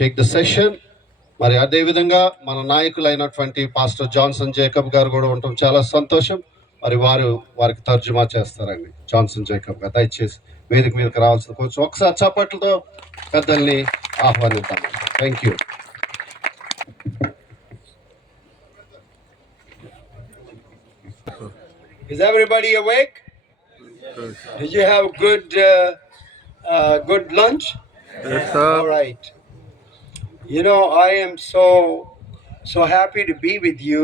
Take the session. మరి అదేవిధంగా మన నాయకులైనటువంటి పాస్టర్ జాన్సన్ జేకబ్ గారు కూడా ఉండటం చాలా సంతోషం. మరి వారికి తర్జుమా చేస్తారండి. జాన్సన్ జేకబ్ గారు దయచేసి వేదిక మీదకి రావాల్సిన కొంచెం ఒకసారి చప్పట్లతో పెద్దల్ని ఆహ్వానిద్దాం. Thank you. Is everybody awake? Did you have good lunch? Yes, sir. All right. You know, I am so happy to be with you.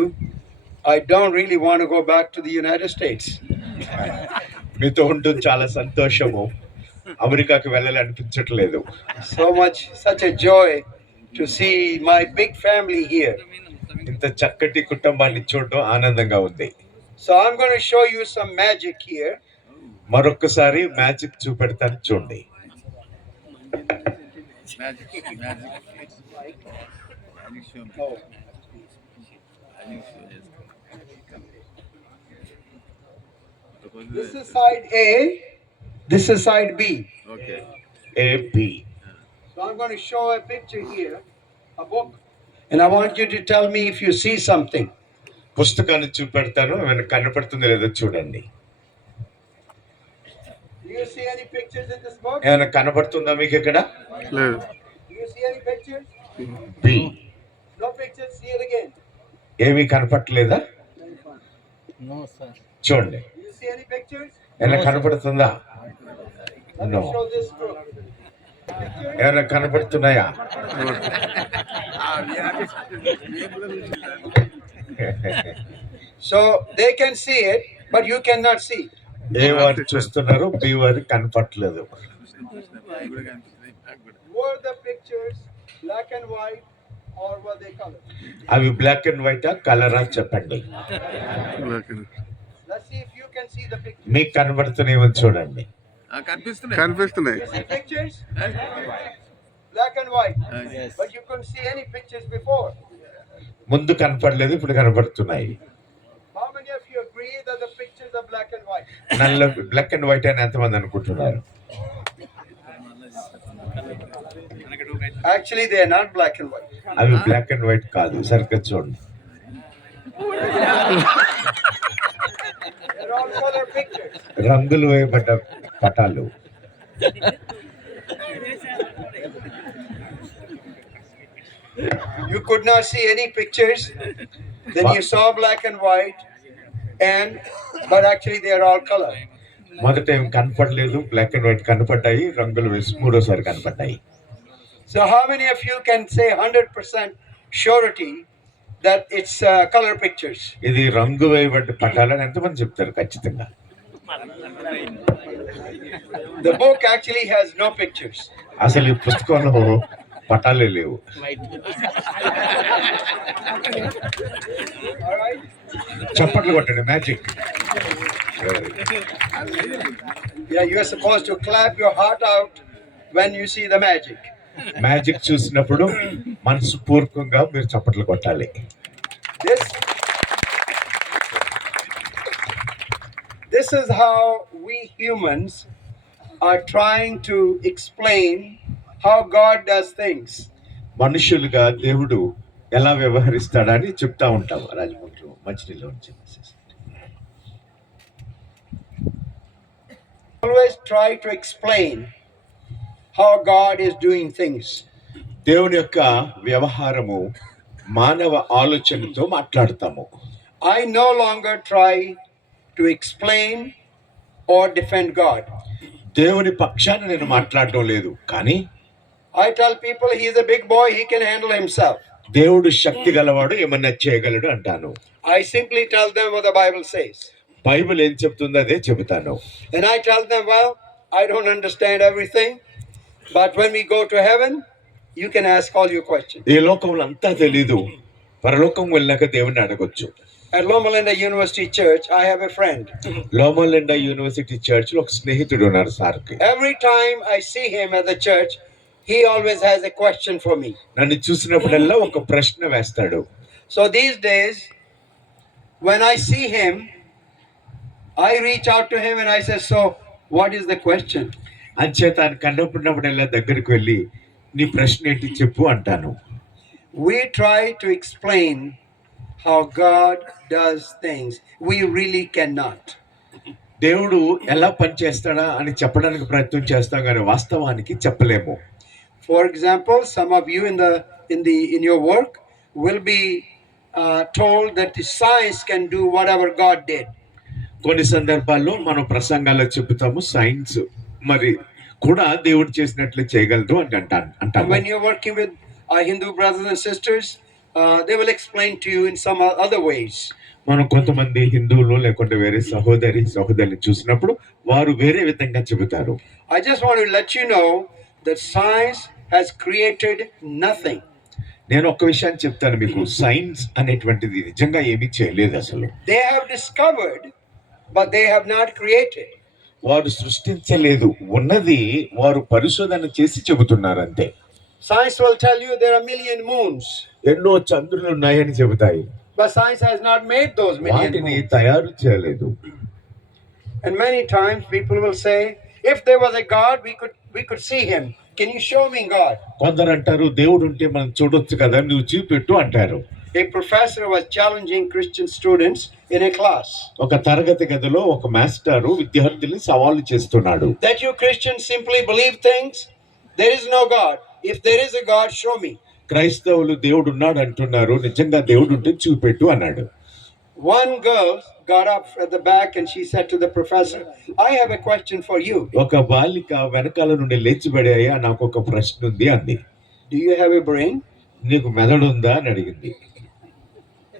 I don't really want to go back to the United States. మీతో ఉండడం చాలా సంతోషము. అమెరికాకి వెళ్ళాలి అనిపించట్లేదు. Such a joy to see my big family here. ఇంత చక్కటి కుటుంబాన్ని చూడడం ఆనందంగా ఉంది. So I'm going to show you some magic here. మరొకసారి మ్యాజిక్ చూపెడతాను చూడండి. This is side A, this is side B. Okay. A B. So I'm going to show a picture here, a book, and I want you to tell me if you see something. పుస్తకాన్ని చూపెడతాను, ఏమైనా కనపడుతుందో లేదో చూడండి. Do you see any pictures in this book? ఏమైనా కనపడుతుందా మీకు ఇక్కడ? లేదు. Do you see any pictures? B. No pictures. See it again. ఏమీ కనపడలేదా? No, sir. చూడండి. Do you see any pictures? ఏమైనా కనపడుతుందా? Let No. me show this group. ఏమైనా కనపడుతున్నాయా? So they can see it, but you cannot see. ఏ వారు చూస్తున్నారు, బి వారు కనపడలేదు. Were the pictures black and white or were they colored? అవి బ్లాక్ అండ్ వైటా కలరా చెప్పండి. Let's see if you can see the pictures. మీకు కనబడుతున్నాయేమో చూడండి. కనిపిస్తున్నాయి. You see pictures? Black and white. Yes. But you couldn't see any pictures before. ముందు కనపడలేదు, ఇప్పుడు కనపడుతున్నాయి. How many of you agree that the pictures are black and white? నల్ల black and white అని ఎంతమంది అనుకుంటున్నారు? Actually, they are not black and white. అవి black and white కాదు, సరిగ్గా చూడండి. They're all color pictures. రంగులు వేయబడ్డ పటాలు. You could not see any pictures. Then you saw black and white, but actually they are all color. మొదట ఏం కనపడలేదు, బ్లాక్ అండ్ వైట్ కనపడ్డాయి, రంగులు వేసి మూడోసారి కనపడ్డాయి. So how many of you can say 100% surety that it's color pictures? ఇది రంగు వేయబడ్డ పటాలని ఎంతమంది చెప్తారు ఖచ్చితంగా? The book actually has no pictures. అసలు ఈ పుస్తకంలో పటాలే లేవు. All right. చప్పట్లు కొట్టండి. Magic. Yeah, you are supposed to clap your heart out when you see the magic. Magic చూసినప్పుడు మనసు పూర్వకంగా మీరు చప్పట్లు కొట్టాలి. This is how we humans are trying to explain how God does things. మనుషులుగా దేవుడు ఎలా వ్యవహరిస్తాడని చెప్తా ఉంటాం. రాజమండ్రి మంచినీళ్ళు always try to explain how God is doing things. దేవుని యొక్క వ్యవహారము మానవ ఆలోచనతో మాట్లాడతాము. I no longer try to explain or defend God. దేవుని పక్షాన నేను మాట్లాడడం లేదు, కానీ I tell people he is a big boy, he can handle himself. దేవుడు శక్తి గలవాడు, ఏమన్నా చేయగలడు అంటాను. I simply tell them what the Bible says. Bible ఏం చెప్తుందో అదే చెబుతాను. And I tell them, well, I don't understand everything, but when we go to heaven, you can ask all your questions. ఈ లోకంలో అంతా తెలీదు, పరలోకం వెళ్ళాక దేవుని అడగొచ్చు. At Loma Linda University Church, I have a friend. Loma Linda university church లో ఒక స్నేహితుడు ఉన్నారు సార్కి. Every time I see him at the church, he always has a question for me. నన్ను చూసినప్పుడల్లా ఒక ప్రశ్న వేస్తాడు. So these days, when I see him, I reach out to him and I say, so what is the question? అంచేత ఆయన కన్నప్పుడల్లా దగ్గరికి వెళ్ళి నీ ప్రశ్న ఏంటి చెప్పు అంటాను. We try to explain how God does things. We really cannot. దేవుడు ఎలా పని చేస్తాడా అని చెప్పడానికి ప్రయత్నం చేస్తాం కానీ వాస్తవానికి చెప్పలేము. For example, some of you in your work will be told that the science can do whatever God did. కొన్ని సందర్భాల్లో మనం ప్రసంగాల్లో చెబుతాము సైన్స్ మరి కూడా దేవుడు చేసినట్లు చేయగలదు అని And అంటాము. when you're working with our Hindu brothers and sisters, they will explain to you in some other ways. మనం కొంతమంది హిందువులు లేకుంటే వేరే సహోదరులు చూసినప్పుడు వారు వేరే విధంగా చెబుతారు. I just want to let you know that science has created nothing. నేను ఒక్క విషయాన్ని చెప్తాను మీకు, సైన్స్ అనేటువంటిది నిజంగా ఏమీ చేయలేదు అసలు. They have discovered, but they have not created. వారు సృష్టించలేదు, ఉన్నది వారు పరిశోధన చేసి చెబుతున్నారు అంతే. Science will tell you there are million moons, ఎన్నో చంద్రులు ఉన్నాయని చెబుతాయి, but science has not made those million వాటిని moons. తయారు చేయలేదు. And many times people will say, if there was a God, we could see him. Can you show me God? కొందరు అంటారు దేవుడు ఉంటే మనం చూడొచ్చు కదా, నువ్వు చూపెట్టు అంటారు. A professor was challenging Christian students in a class. ఒక తరగతి గదిలో ఒక మాస్టారు విద్యార్థుల్ని సవాలు చేస్తున్నాడు. That you Christians simply believe things. There is no God. If there is a God, show me. క్రైస్తవులు దేవుడు ఉన్నాడు అంటున్నారు, నిజంగా దేవుడు ఉంటే చూపెట్టు అన్నాడు. One girl got up at the back and she said to the professor, I have a question for you. ఒక బాలిక వెనకాల నుండి లేచిబడాయా, నాకు ఒక ప్రశ్న ఉంది అంది. Do you have a brain? నీకు మెదడు ఉందా అని అడిగింది.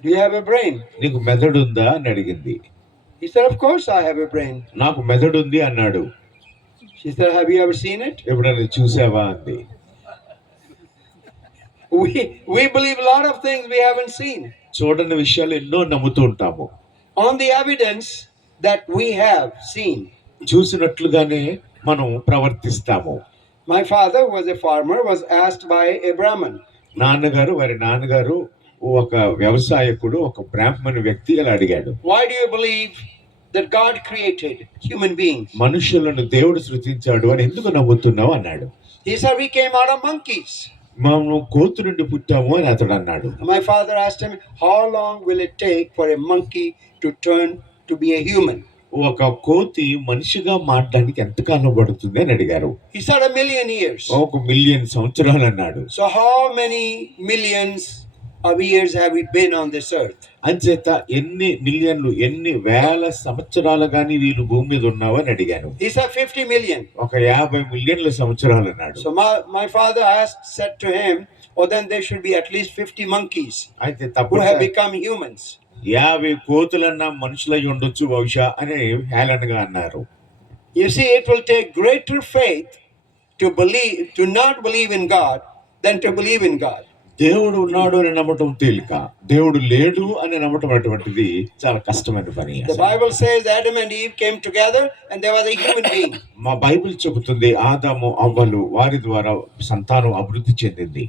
Do you have a brain? నీకు మెదడు ఉందా అని అడిగింది. He said, of course I have a brain. నాకు మెదడు ఉంది అన్నాడు. She said, have you ever seen it? ఎప్పుడైనా చూసావా అంది. We believe a lot of things we haven't seen. చూడని విషయాలు ఎన్నో నమ్ముతూ ఉంటాము. On the evidence that we have seen. చూసినట్లుగానే మనం ప్రవర్తిస్తాము. My father was a farmer, was asked by a Brahmin. వారి నాన్నగారు ఒక వ్యవసాయకుడు, ఒక బ్రాహ్మణ వ్యక్తి ఇలా అడిగాడు, Why do you believe that God created human beings? మనుషులను దేవుడు సృష్టించాడు అని ఎందుకు నమ్ముతున్నావు అన్నాడు. He said, we came out of monkeys. మనం కోతు నుండి పుట్టాము అని అతడు అన్నాడు. My father asked him, how long will it take for a monkey to turn to be a human? ఒక కోతి మనిషిగా మారడానికి ఎంతకాలం పడుతుంది అని అడిగారు. He said 1,000,000 years. 1,000,000 సంవత్సరాలు అన్నాడు. So how many millions of years have we been on this earth? అంచేత ఎన్ని మిలియన్లు, ఎన్ని వేల సంవత్సరాలు గాని వీళ్ళు భూమి మీద ఉన్నావు అని అడిగాను. He said 50 million. ఒక 50 మిలియన్ల సంవత్సరాలు అన్నాడు. So my father said to him, oh, then there should be at least 50 monkeys అయితే who తప్పుడు have become humans. 50 కోతులన్నా మనుషులై ఉండొచ్చు బహుశా అని హేళనగా అన్నారు. You see, it will take greater faith to not believe in God than to believe in God. దేవుడు ఉన్నాడు అని నమ్మటం తేలిక, దేవుడు లేడు అని నమ్మటం అటువంటిది చాలా కష్టమైన పని. The Bible says Adam and Eve came together and there was a human being. మా బైబిల్ చెబుతుంది ఆదాము అవ్వలు వారి ద్వారా సంతానం అభివృద్ధి చెందింది.